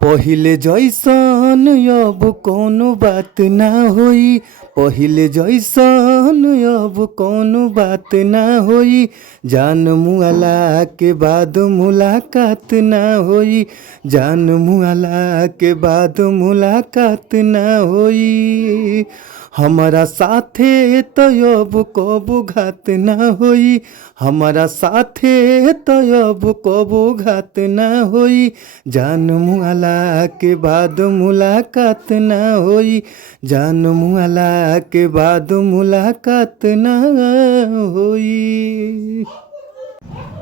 पहिले जैसन अब कौनो बात ना होई। पहिले जैसन अब कौनो बात ना होई। जान मुआला के बाद मुलाकात ना होई। जान मुआला के बाद मुलाकात ना होई। हमारा साथे तो अब कबो घात ना होई। हमारा साथे तो अब कबो घात ना होई। जान मुआला के बाद मुलाकात ना होई। जान मुआला के बाद मुलाकात ना होई।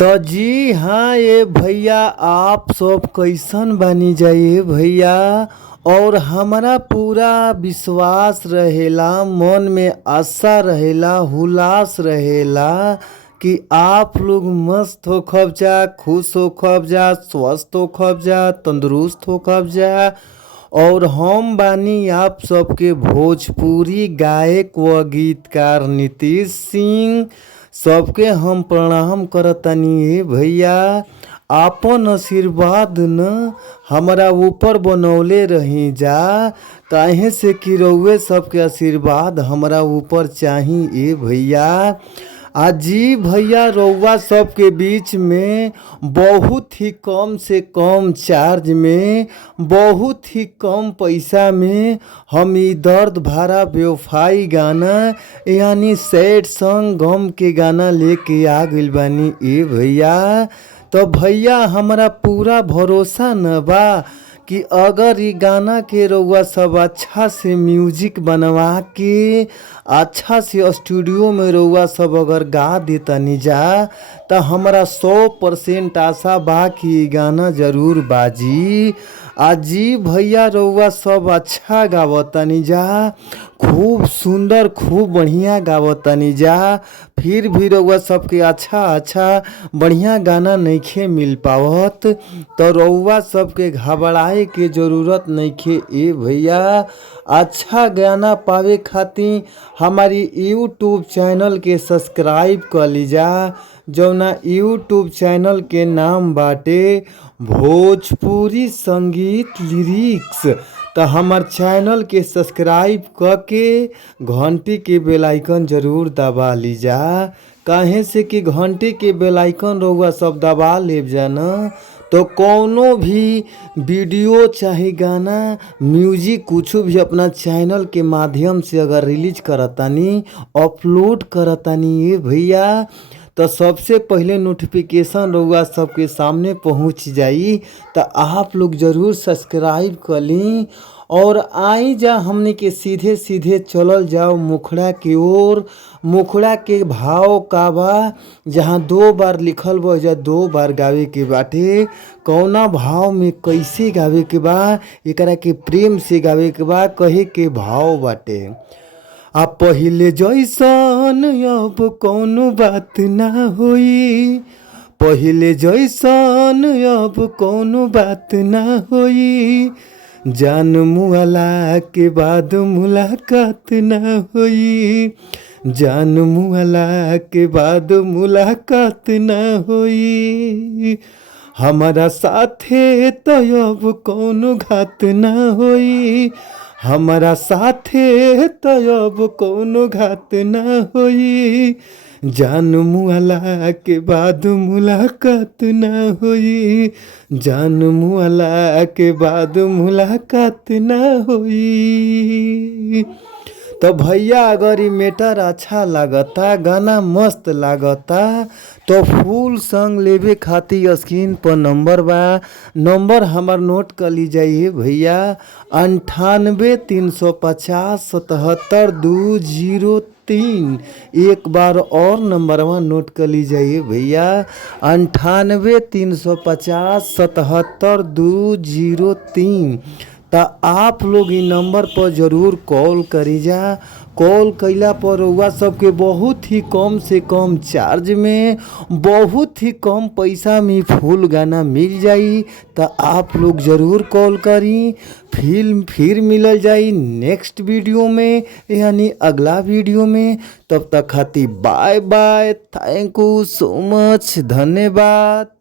तो जी हाँ ये भैया, आप सब कैसन बनी जाइए भैया। और हमारा पूरा विश्वास रहेला, मन में आशा रहेला, हुलास रहेला कि आप लोग मस्त हो खब जा, खुश हो खब जा, स्वस्थ हो खब जा, तंदुरुस्त हो खब जा। और हम बानी आप सबके भोजपुरी गायक व गीतकार नीतीश सिंह। सबके हम प्रणाम करतनी भैया। आपन आशीर्वाद न हमारा ऊपर बनौले रही जा, काहे से कि रउए सबके आशीर्वाद हमारा ऊपर चाहिए भैया। आजी भैया, रउआ सबके बीच में बहुत ही कम से कम चार्ज में, बहुत ही कम पैसा में हम ई दर्द भरा बेवफाई गाना यानी सैड सॉन्ग, गम के गाना लेके आ गइल बानी ए भैया। तो भैया हमारा पूरा भरोसा न बा कि अगर ये गाना के रउआ सब अच्छा से म्यूजिक बनवा के अच्छा से स्टूडियो में रउआ सब अगर गा देतनी जा, तो हमारा 100% आशा बा कि ये गाना जरूर बाजी। आजी भैया, रउआ सब अच्छा गावतनी जा, खूब सुंदर खूब बढ़िया गावतनी जा। फिर भी रउआ सबके अच्छा बढ़िया गाना नइखे मिल पावत, तो रउआ सबके घबराए के जरूरत नइखे ए भैया। अच्छा गाना पावे खातिर हमारी यूट्यूब चैनल के सब्सक्राइब कर लीजा, जौना यूट्यूब चैनल के नाम बाटे भोजपुरी संगीत लिरिक्स। तो हमार चैनल के सब्सक्राइब करके घंटी के बेल आइकन जरूर दबा लीजा, काहे से कि घंटी के बेल आइकन रउआ सब दबा लेब जाना, तो कौनो भी वीडियो चाहे गाना म्यूजिक कुछ भी अपना चैनल के माध्यम से अगर रिलीज करतानी, अपलोड करतानी ये भैया, तो सबसे पहले नोटिफिकेशन रउआ सबके सामने पहुंच जाई। तो आप लोग जरूर सब्सक्राइब कर ली। और आई जा हमने के सीधे सीधे चलल जाओ मुखड़ा की ओर। मुखड़ा के भाव का बा, जहाँ 2 बार लिखल बा जा 2 बार गावे के बाटे। कौना भाव में कैसे गावे के बा, एकरा के प्रेम से गावे के बा, कहे के भाव बाटे। आ पहिले जैसन अब कौनो बात ना होई। पहिले जैसन अब कौनो बात ना होई। जान मुआला के बाद मुलाकात ना होई। जान मुआला के बाद मुलाकात ना होई। हमारा साथे तो अब कौनो घात ना होई। हमारा साथे तो अब कौनो घात ना होई। जान मुआला के बाद मुलाकात ना होई। जान मुआला के बाद मुलाकात ना होई। तो भैया, अगर ये मैटर अच्छा लागता, गाना मस्त लागता, तो फुल सॉन्ग लेवे खातिर स्क्रीन पर नंबर बा, नंबर हमार नोट कर ली जाइए भैया। 98 350 77 203। एक बार और नंबरवा नोट कर ली जाइए भैया, 98 350 77 203। तो आप लोग इ नंबर पर ज़रूर कॉल करी जा। कॉल कैला पर रउआ सबके बहुत ही कम से कम चार्ज में, बहुत ही कम पैसा में फुल गाना मिल जाई। तो आप लोग ज़रूर कॉल करी। फिर मिलल जाई नेक्स्ट वीडियो में, यानी अगला वीडियो में। तब तक खातिर bye bye, thank you so much, धन्यवाद।